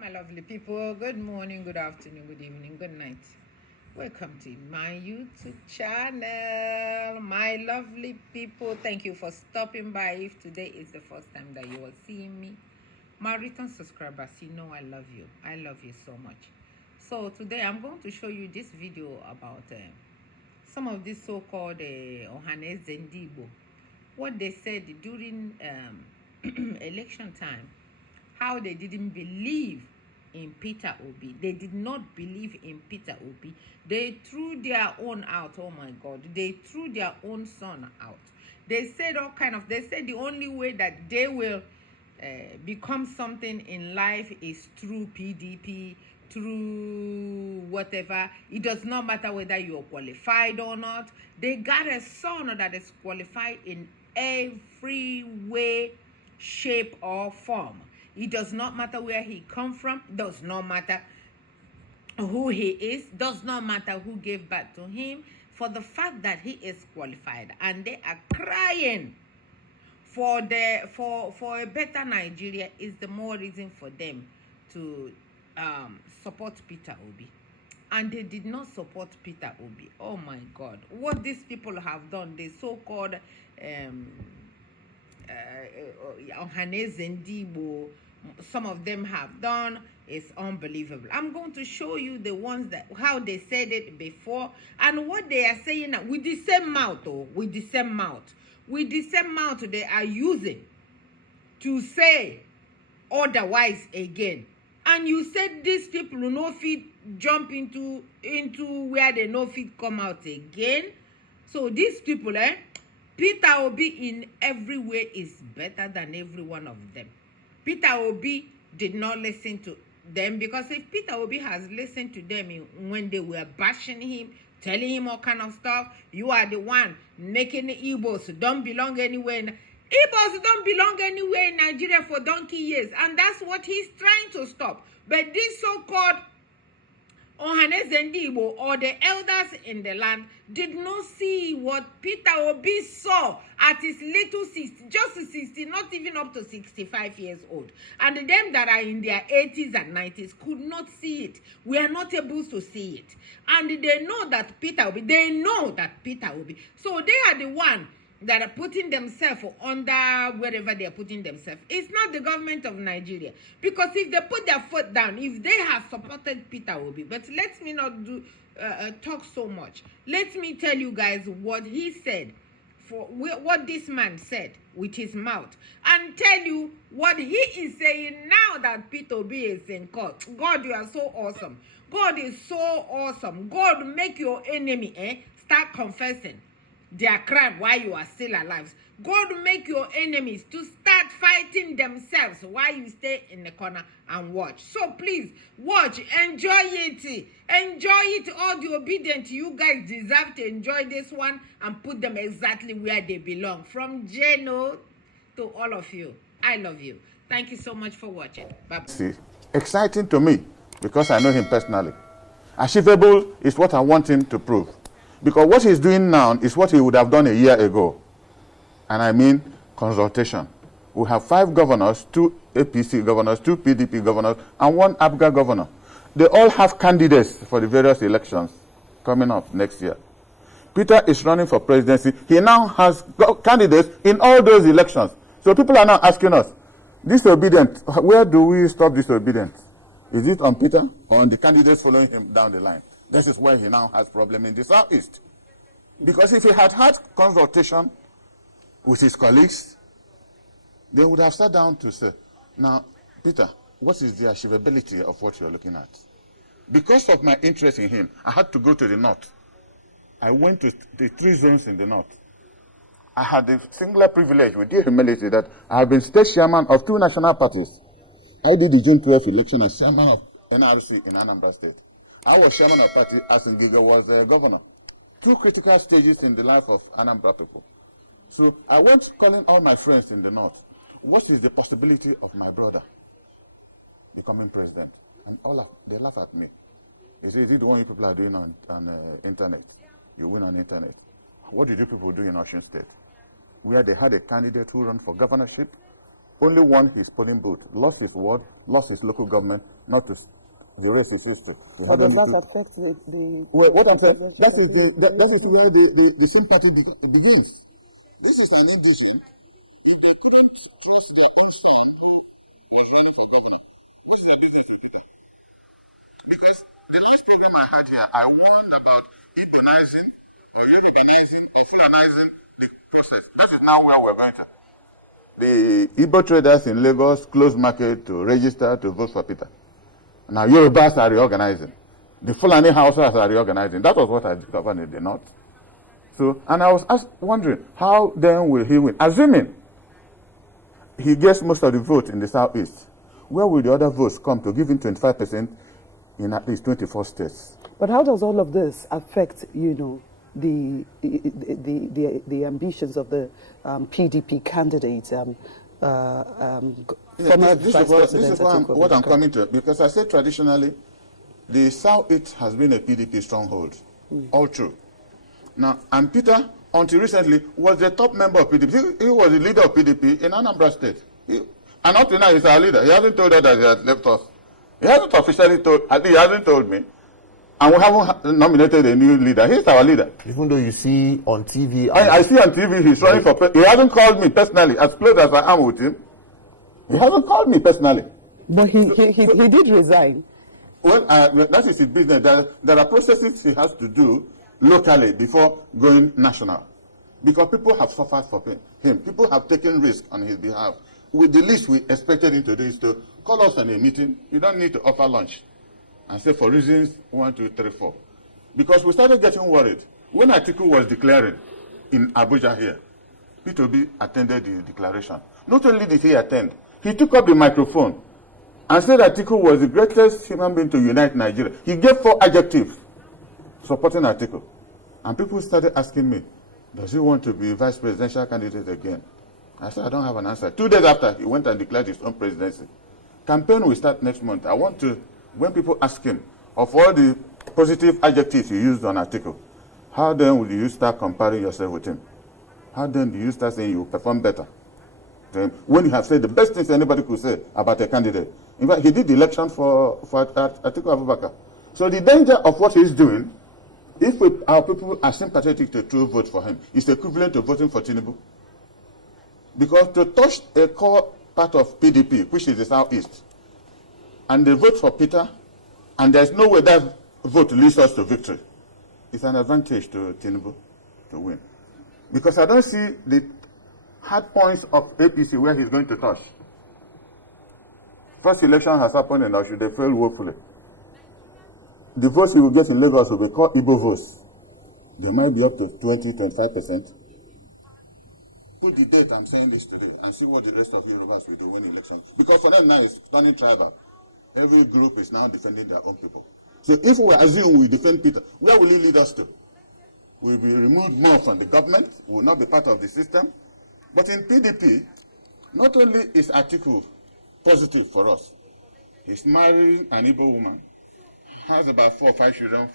my lovely people. Good morning, good afternoon, good evening, good night. Welcome to my YouTube channel, my lovely people. Thank you for stopping by. If today is the first time that you are seeing me, my return subscribers, you know I love you. I love you so much. So today I'm going to show you this video about some of this so-called Ohaneze and Igbo. What they said during election time, how they didn't believe in Peter Obi. They did not believe in Peter Obi. They threw their own out. Oh my God. They threw their own son out. They said all kind of, they said the only way that they will become something in life is through PDP, through whatever. It does not matter whether you're qualified or not. They got a son that is qualified in every way, shape, or form. It does not matter where he come from. Does not matter who he is. Does not matter who gave birth to him. For the fact that he is qualified, and they are crying for a better Nigeria, is the more reason for them to support Peter Obi. And they did not support Peter Obi. Oh my God! What these people have done, the so-called Ohaneze and Igbo, some of them have done, is unbelievable. I'm going to show you the ones that how they said it before and what they are saying now with the same mouth, with the same mouth they are using to say otherwise again. And you said these people no fit jump into where they no fit come out again. So these people, Peter Obi in every way is better than every one of them. Peter Obi did not listen to them, because if Peter Obi has listened to them when they were bashing him, telling him all kind of stuff, you are the one making the Igbos don't belong anywhere. Igbos don't belong anywhere in Nigeria for donkey years, and that's what he's trying to stop. But this so-called Ohaneze and Igbo, or the elders in the land, did not see what Peter Obi saw at his little 60, just 60, not even up to 65 years old. And them that are in their 80s and 90s could not see it. We are not able to see it. And they know that Peter Obi, so they are the one that are putting themselves under wherever they are putting themselves. It's not the government of Nigeria. Because if they put their foot down, if they have supported Peter Obi, but let me not talk so much. Let me tell you guys what he said, what this man said with his mouth, and tell you what he is saying now that Peter Obi is in court. God, you are so awesome. God is so awesome. God, make your enemy start confessing their crime while you are still alive. God, make your enemies to start fighting themselves while you stay in the corner and watch. So please watch, enjoy it, all the obedient. You guys deserve to enjoy this one and put them exactly where they belong. From Jeno to all of you, I love you. Thank you so much for watching. Bye. See, exciting to me because I know him personally. Achievable is what I want him to prove. Because what he's doing now is what he would have done a year ago. And I mean consultation. We have 5 governors, 2 APC governors, 2 PDP governors, and 1 ABGA governor. They all have candidates for the various elections coming up next year. Peter is running for presidency. He now has candidates in all those elections. So people are now asking us, disobedient, where do we stop disobedience? Is it on Peter or on the candidates following him down the line? This is where he now has problem in the Southeast. Because if he had had consultation with his colleagues, they would have sat down to say, now, Peter, what is the achievability of what you're looking at? Because of my interest in him, I had to go to the north. I went to the 3 zones in the north. I had the singular privilege, with dear humility, that I have been state chairman of 2 national parties. I did the June 12th election as chairman of NRC in Anambra State. I was chairman of party as Ngiga was governor. 2 critical stages in the life of Anambra people. So I went calling all my friends in the north. What is the possibility of my brother becoming president? And they laugh at me. They say, is it the one you people are doing on internet? You win on internet. What did you people do in Osun State? Where they had a candidate who ran for governorship only won his polling booth, lost his ward, lost his local government, not to the rest is history. How does that affect the well, what I'm saying, that is where the sympathy begins. This is an indigenous. If they couldn't trust their own son was running for governor, this is a business to do. Because the last program I had here, I warned about Igboizing or Yorubanizing or Fulanizing the process. This is now where we're going to. The Igbo traders in Lagos closed market to register to vote for Peter. Now Yorubas are reorganizing. The Fulani houses are reorganizing. That was what I discovered in the north. So, and I was wondering, how then will he win? Assuming he gets most of the vote in the southeast, where will the other votes come to give him 25% in at least 24 states? But how does all of this affect, the ambitions of the PDP candidate, This is what I'm coming to, because I said traditionally, the southeast has been a PDP stronghold, all true. Now, and Peter, until recently, was the top member of PDP. He was the leader of PDP in Anambra State. And up to now, he's our leader. He hasn't told us that he has left us. He hasn't officially told, at least he hasn't told me. And we haven't nominated a new leader. He's our leader. Even though you see on TV... I see on TV he's running for president. He hasn't called me personally, as close as I am with him. He hasn't called me personally. But he did resign. Well, that is his business. There are processes he has to do locally before going national. Because people have suffered for him. People have taken risk on his behalf. With the least we expected him to do is to call us on a meeting. You don't need to offer lunch. And say for reasons 1, 2, 3, 4. Because we started getting worried. When Atiku was declaring in Abuja here, P2B attended the declaration. Not only did he attend, he took up the microphone and said Atiku was the greatest human being to unite Nigeria. He gave 4 adjectives supporting Atiku. And people started asking me, does he want to be vice presidential candidate again? I said, I don't have an answer. 2 days after, he went and declared his own presidency. Campaign will start next month. I want to, when people ask him, of all the positive adjectives you used on Atiku, how then will you start comparing yourself with him? How then do you start saying you will perform better? Then, when you have said the best things anybody could say about a candidate. In fact, he did the election for Atiku Abubakar. So the danger of what he's doing, if our people are sympathetic to true vote for him, is equivalent to voting for Tinubu. Because to touch a core part of PDP, which is the southeast, and they vote for Peter, and there's no way that vote leads us to victory, it's an advantage to Tinubu to win. Because I don't see the hard points of APC where he's going to touch. First election has happened in Oshu, they failed woefully. The votes he will get in Lagos will be called Igbo votes. They might be up to 20, 25%. Put the date I'm saying this today and see what the rest of Yorubas will do when elections. Because for them now it's turning tribal. Every group is now defending their own people. So if we assume we defend Peter, where will he lead us to? We'll be removed more from the government, we will not be part of the system. But in PDP, not only is Atiku positive for us, he's marrying an Igbo woman, has about 4 or 5 children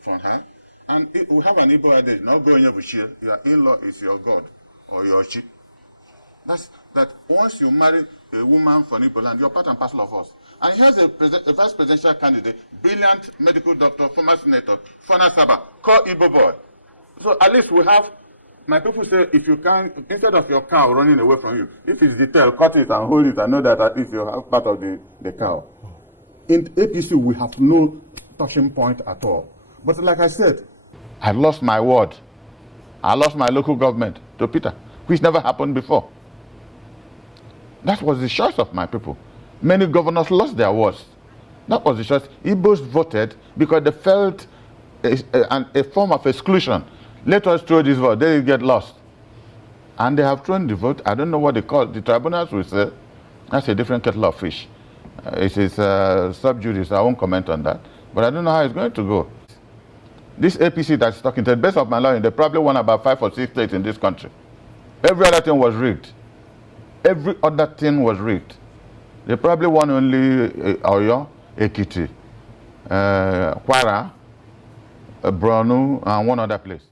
from her, and we have an Igbo adage, not going over here, your in-law is your God or your chi. That's that once you marry a woman from Igbo land, you're part and parcel of us. And here's a vice presidential candidate, brilliant medical doctor, former senator, Fana Saba, called Igbo boy. So at least we have, my people say, if you can, instead of your cow running away from you, if it's the tail, cut it and hold it and know that at least you have part of the cow. In APC, we have no touching point at all. But like I said, I lost my ward. I lost my local government to Peter, which never happened before. That was the choice of my people. Many governors lost their wards. That was the choice. Igbos voted because they felt a form of exclusion. Let us throw this vote, they will get lost. And they have thrown the vote. I don't know what they call it. The tribunals will say, that's a different kettle of fish. It is sub judice, I won't comment on that. But I don't know how it's going to go. This APC that's talking, to the best of my knowledge, they probably won about 5 or 6 states in this country. Every other thing was rigged. Every other thing was rigged. They probably won only Oyo, Ekiti, Kwara, Borno, and one other place.